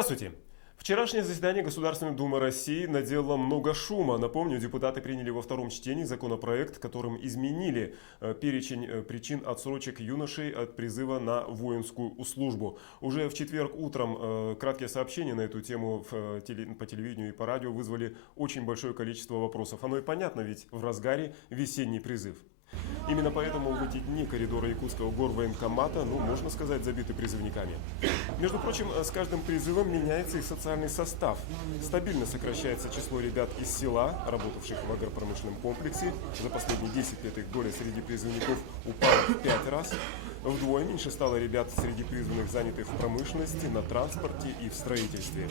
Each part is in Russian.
Здравствуйте! Вчерашнее заседание Государственной Думы России наделало много шума. Напомню, депутаты приняли во втором чтении законопроект, которым изменили перечень причин отсрочек юношей от призыва на воинскую службу. Уже в четверг утром краткие сообщения на эту тему по телевидению и по радио вызвали очень большое количество вопросов. Оно и понятно, ведь в разгаре весенний призыв. Именно поэтому в эти дни коридоры Якутского горвоенкомата, можно сказать, забиты призывниками. Между прочим, с каждым призывом меняется и социальный состав. Стабильно сокращается число ребят из села, работавших в агропромышленном комплексе. За последние 10 лет их доля среди призывников упала в 5 раз. Вдвое меньше стало ребят среди призванных, занятых в промышленности, на транспорте и в строительстве.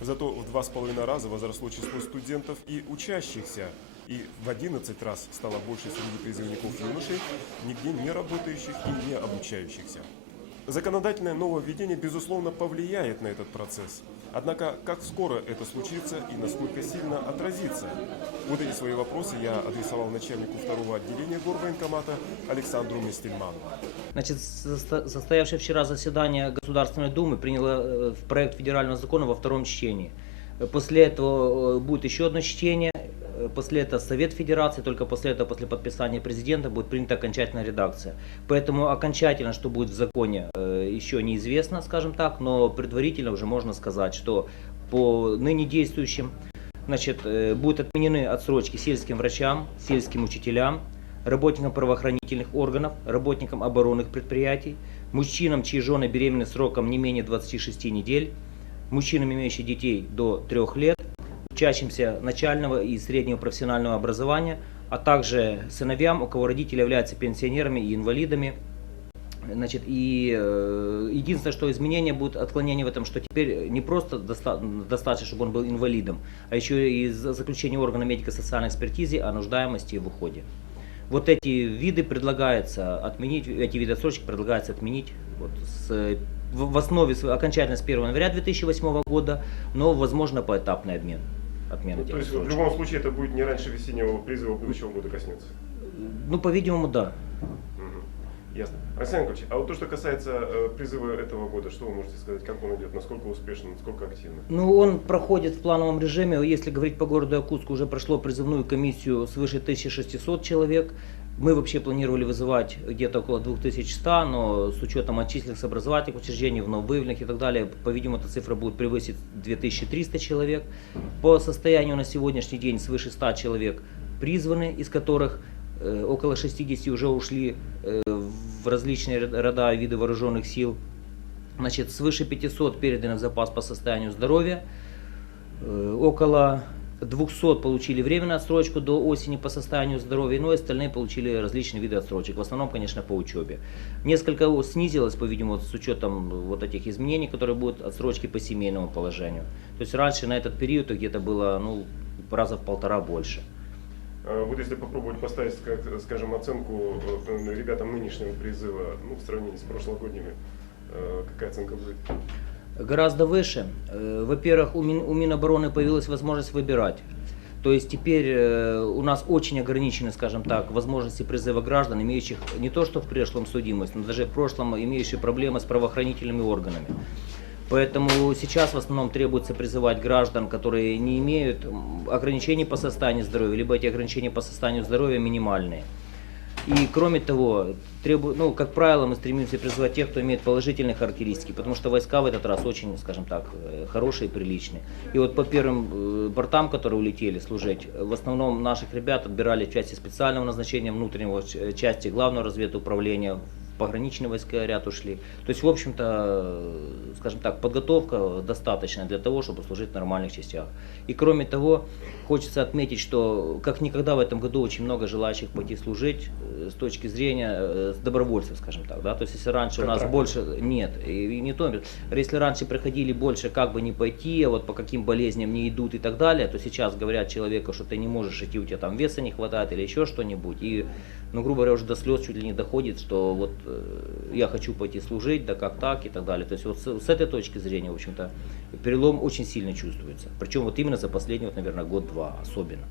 Зато в 2,5 раза возросло число студентов и учащихся. И в 11 раз стало больше среди призывников юношей, нигде не работающих и не обучающихся. Законодательное нововведение, безусловно, повлияет на этот процесс. Однако, как скоро это случится и насколько сильно отразится? Вот эти свои вопросы я адресовал начальнику второго отделения горвоенкомата Александру Местельману. Состоявшее вчера заседание Государственной Думы приняло проект федерального закона во втором чтении. После этого будет еще одно чтение. После этого Совет Федерации, только после этого, после подписания президента, будет принята окончательная редакция. Поэтому окончательно, что будет в законе, еще неизвестно, скажем так, но предварительно уже можно сказать, что по ныне действующим, будут отменены отсрочки сельским врачам, сельским учителям, работникам правоохранительных органов, работникам оборонных предприятий, мужчинам, чьи жены беременны сроком не менее 26 недель, мужчинам, имеющим детей до 3 лет, учащимся начального и среднего профессионального образования, а также сыновьям, у кого родители являются пенсионерами и инвалидами. Единственное, что изменение будет отклонение в этом, что теперь не просто достаточно, чтобы он был инвалидом, а еще и заключение органа медико-социальной экспертизы о нуждаемости и в уходе. Вот эти виды предлагается отменить, эти виды отсрочек предлагается отменить в основе окончательно с 1 января 2008 года, но возможно поэтапный отмена. То есть в любом случае это будет не раньше весеннего призыва будущего года коснется? По-видимому, да. Ясно. Александр Николаевич, а вот то, что касается призыва этого года, что вы можете сказать, как он идет, насколько успешно, насколько активно? Он проходит в плановом режиме. Если говорить по городу Якутску, уже прошло призывную комиссию свыше 1600 человек. Мы вообще планировали вызывать где-то около 2100, но с учетом отчисленных с образовательных учреждений, вновь выявленных и так далее, по-видимому, эта цифра будет превысить 2300 человек. По состоянию на сегодняшний день свыше 100 человек призваны, из которых около 60 уже ушли в различные рода и виды вооруженных сил. Свыше 500 переданы в запас по состоянию здоровья, около 200 получили временную отсрочку до осени по состоянию здоровья, но остальные получили различные виды отсрочек, в основном, конечно, по учебе. Несколько снизилось, по-видимому, с учетом вот этих изменений, которые будут отсрочки по семейному положению. То есть раньше на этот период где-то было раза в 1,5 больше. Вот если попробовать поставить, скажем, оценку ребятам нынешнего призыва, в сравнении с прошлогодними, какая оценка будет? Гораздо выше. Во-первых, у Минобороны появилась возможность выбирать. То есть теперь у нас очень ограничены, скажем так, возможности призыва граждан, имеющих не то что в прошлом судимость, но даже в прошлом имеющие проблемы с правоохранительными органами. Поэтому сейчас в основном требуется призывать граждан, которые не имеют ограничений по состоянию здоровья, либо эти ограничения по состоянию здоровья минимальные. И кроме того, как правило, мы стремимся призывать тех, кто имеет положительные характеристики, потому что войска в этот раз очень, скажем так, хорошие и приличные. И вот по первым бортам, которые улетели служить, в основном наших ребят отбирали в части специального назначения внутреннего, части главного разведуправления, пограничные войска ряд ушли. То есть, в общем-то, скажем так, подготовка достаточная для того, чтобы служить в нормальных частях. И кроме того, хочется отметить, что как никогда в этом году очень много желающих пойти служить с точки зрения добровольцев, скажем так. Да? То есть, если раньше у нас больше... Нет, и не то. Если раньше приходили больше, как бы не пойти, а вот по каким болезням не идут и так далее, то сейчас говорят человеку, что ты не можешь идти, у тебя там веса не хватает или еще что-нибудь. И грубо говоря, уже до слез чуть ли не доходит, что вот я хочу пойти служить, да как так и так далее. То есть вот с этой точки зрения, в общем-то, перелом очень сильно чувствуется. Причем вот именно за последний, наверное, год-два особенно.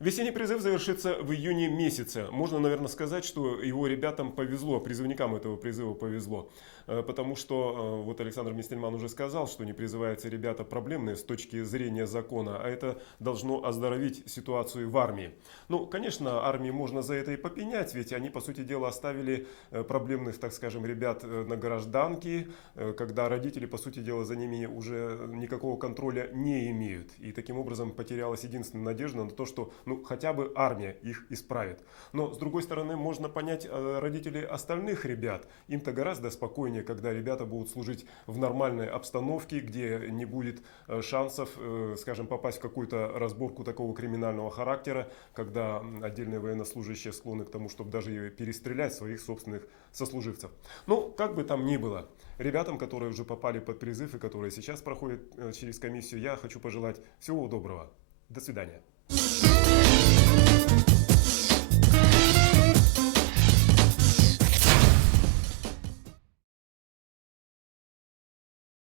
Весенний призыв завершится в июне месяце. Можно, наверное, сказать, что его ребятам повезло, призывникам этого призыва повезло. потому что вот Александр Мистельман уже сказал, что не призываются ребята проблемные с точки зрения закона, а это должно оздоровить ситуацию в армии. Ну, конечно, армии можно за это и попенять, ведь они, по сути дела, оставили проблемных, так скажем, ребят на гражданке, когда родители, по сути дела, за ними уже никакого контроля не имеют. И таким образом потерялась единственная надежда на то, что ну, хотя бы армия их исправит. Но, с другой стороны, можно понять родителей остальных ребят. Им-то гораздо спокойнее, когда ребята будут служить в нормальной обстановке, где не будет шансов, скажем, попасть в какую-то разборку такого криминального характера, когда отдельные военнослужащие склонны к тому, чтобы даже перестрелять своих собственных сослуживцев. Ну, как бы там ни было, ребятам, которые уже попали под призыв и которые сейчас проходят через комиссию, я хочу пожелать всего доброго. До свидания.